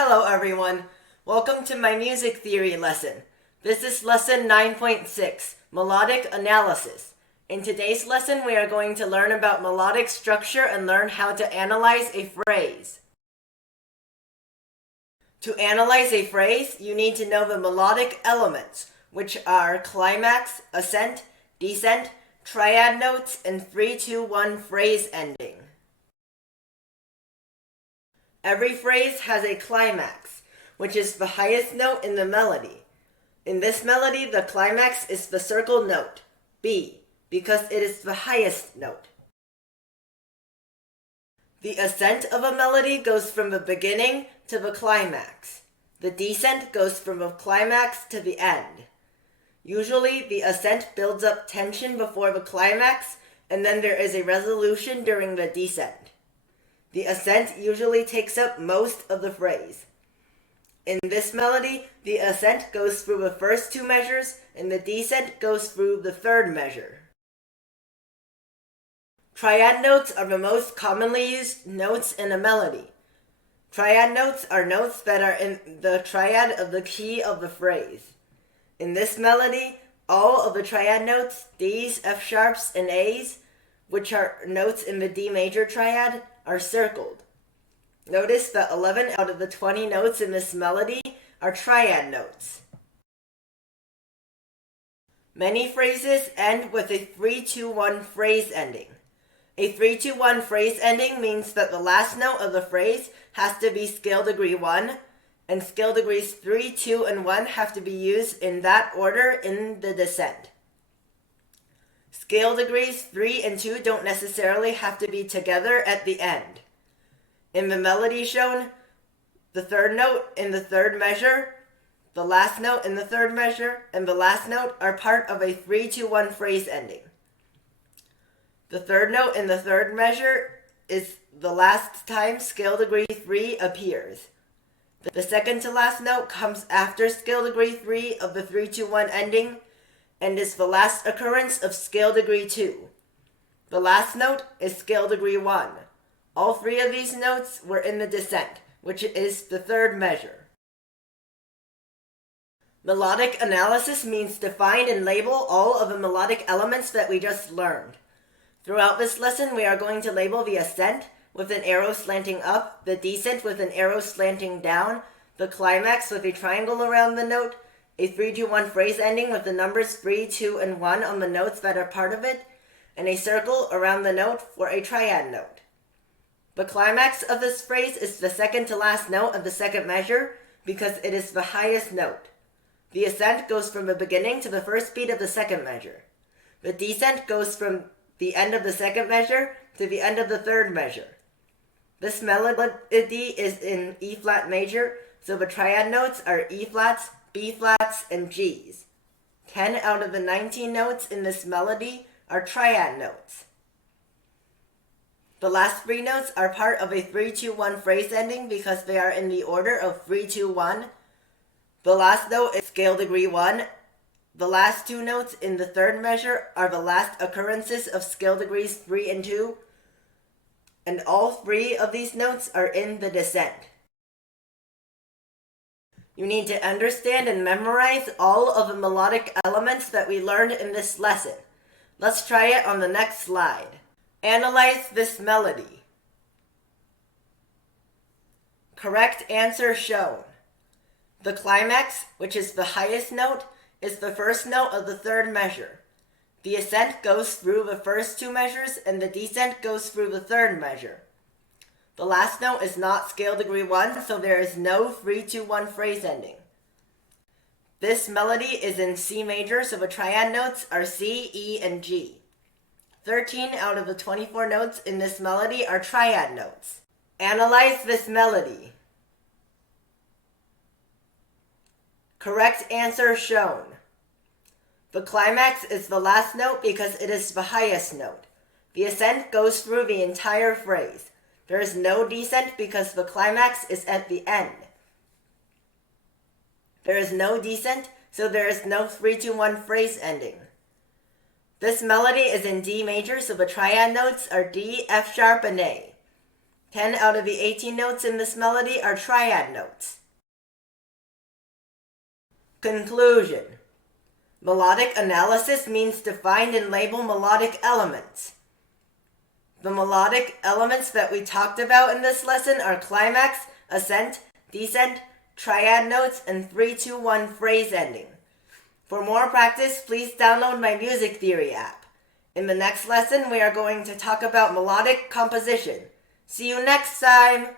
Hello everyone, welcome to my music theory lesson. This is lesson 9.6, Melodic Analysis. In today's lesson we are going to learn about melodic structure and learn how to analyze a phrase. To analyze a phrase, you need to know the melodic elements, which are climax, ascent, descent, triad notes, and 3-2-1 phrase ending. Every phrase has a climax, which is the highest note in the melody. In this melody, the climax is the circle note, B, because it is the highest note. The ascent of a melody goes from the beginning to the climax. The descent goes from the climax to the end. Usually, the ascent builds up tension before the climax, and then there is a resolution during the descent. The ascent usually takes up most of the phrase. In this melody, the ascent goes through the first two measures, and the descent goes through the third measure. Triad notes are the most commonly used notes in a melody. Triad notes are notes that are in the triad of the key of the phrase. In this melody, all of the triad notes, Ds, F sharps, and As, which are notes in the D major triad, are circled. Notice that 11 out of the 20 notes in this melody are triad notes. Many phrases end with a 3-2-1 phrase ending. A 3-2-1 phrase ending means that the last note of the phrase has to be scale degree 1, and scale degrees 3, 2, and 1 have to be used in that order in the descent. Scale degrees 3 and 2 don't necessarily have to be together at the end. In the melody shown, the third note in the third measure, the last note in the third measure, and the last note are part of a 3-2-1 phrase ending. The third note in the third measure is the last time scale degree 3 appears. The second to last note comes after scale degree 3 of the 3-2-1 ending, and is the last occurrence of scale degree 2. The last note is scale degree 1. All three of these notes were in the descent, which is the third measure. Melodic analysis means to find and label all of the melodic elements that we just learned. Throughout this lesson, we are going to label the ascent with an arrow slanting up, the descent with an arrow slanting down, the climax with a triangle around the note, a 3-2-1 phrase ending with the numbers 3, 2, and 1 on the notes that are part of it, and a circle around the note for a triad note. The climax of this phrase is the second to last note of the second measure because it is the highest note. The ascent goes from the beginning to the first beat of the second measure. The descent goes from the end of the second measure to the end of the third measure. This melody is in E flat major, so the triad notes are E flats, B flats, and Gs. 10 out of the 19 notes in this melody are triad notes. The last three notes are part of a 3-2-1 phrase ending because they are in the order of 3-2-1. The last note is scale degree 1. The last two notes in the third measure are the last occurrences of scale degrees 3 and 2. And all three of these notes are in the descent. You need to understand and memorize all of the melodic elements that we learned in this lesson. Let's try it on the next slide. Analyze this melody. Correct answer shown. The climax, which is the highest note, is the first note of the third measure. The ascent goes through the first two measures and the descent goes through the third measure. The last note is not scale degree 1, so there is no 3-2-1 phrase ending. This melody is in C major, so the triad notes are C, E, and G. 13 out of the 24 notes in this melody are triad notes. Analyze this melody. Correct answer shown. The climax is the last note because it is the highest note. The ascent goes through the entire phrase. There is no descent because the climax is at the end. There is no descent, so there is no 3-2-1 phrase ending. This melody is in D major, so the triad notes are D, F sharp, and A. 10 out of the 18 notes in this melody are triad notes. Conclusion. Melodic analysis means to find and label melodic elements. The melodic elements that we talked about in this lesson are climax, ascent, descent, triad notes, and 3-2-1 phrase ending. For more practice, please download my music theory app. In the next lesson, we are going to talk about melodic composition. See you next time!